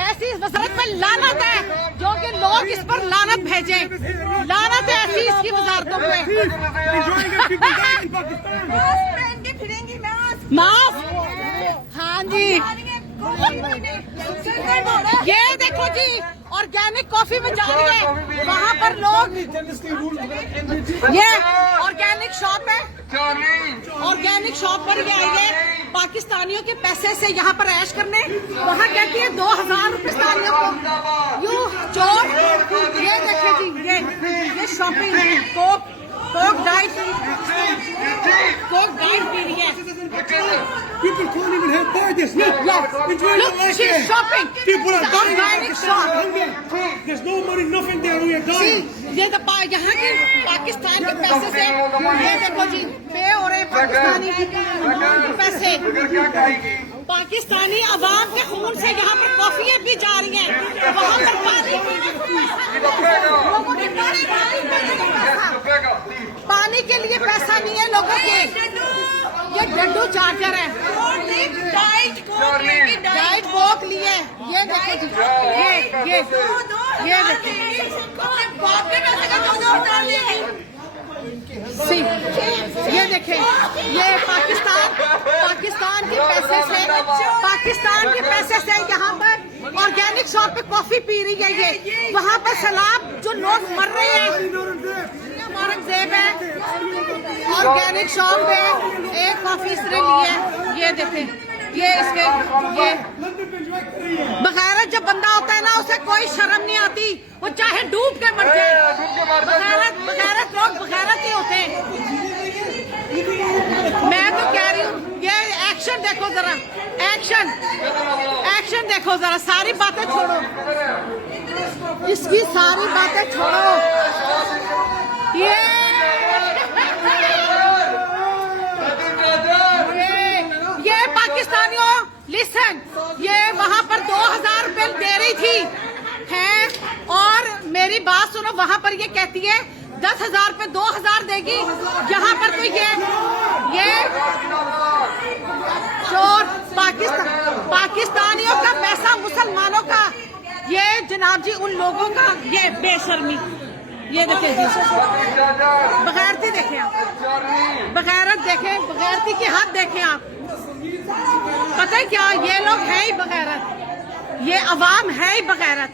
ऐसी वजारत में लानत है जो कि लोग इस पर लानत भेजे। लानत है ऐसी इसकी वजारतों पे। माफ, हाँ जी। ये देखो जी, ऑर्गेनिक कॉफी में जा रही है, वहाँ पर लोग, ये ऑर्गेनिक शॉप है, ऑर्गेनिक शॉप पर ये आई है पाकिस्तानियों के पैसे से यहाँ पर ऐश करने। वहाँ कहती है 2000 रुपए पाकिस्तानियों को यू चोर। ये देखे जी, ये शॉपिंग कोक डाइट पी रही है। People can't even help buy this now. Look, she's shopping. People are It's organic shop. There's no money, nothing there. We are dying. ये तो यहाँ के पाकिस्तान के पैसे से, ये देखो जी, पे हो रहे पाकिस्तानी पैसे, पाकिस्तानी अवाम के खून से यहाँ पर कॉफियाँ भी जा रही हैं। वहाँ पर पानी के लिए पैसा नहीं है लोगों के। ये गड्डू चार्जर है, डाइट कोक लिए। ये देखो जी, ये ये देखें, ये पाकिस्तान के पैसे से यहाँ पर ऑर्गेनिक शॉप पे कॉफी पी रही है। ये वहाँ पर सैलाब जो लोग मर रहे हैं, औरंगजेब है, ऑर्गेनिक शॉप पे एक कॉफी इसने ली है। ये देखें, ये इसके, ये बगैरत जब बंदा होता है ना, उसे कोई शर्म नहीं आती, वो चाहे डूब के मर जाए। बगैरत लोग बगैरत ही होते हैं। मैं तो कह रही हूँ, ये एक्शन देखो जरा, एक्शन देखो जरा। सारी बातें छोड़ो, इसकी सारी बातें छोड़ो। ये पाकिस्तानियों लिसन, ये वहाँ पर 2000 रुपए दे रही थी है, और मेरी बात सुनो, वहाँ पर ये कहती है 10,000 पे 2000 देगी। यहाँ पर तो ये चोर पाकिस्तानियों का पैसा, मुसलमानों का, ये जनाब जी उन लोगों का, ये बेशर्मी। ये देखें जी, बगैरती देखें आप, बगैरत देखें, बगैरती की हद देखें आप। पता है क्या, ये लोग हैं ही बगैरत, ये अवाम है ही बगैरत।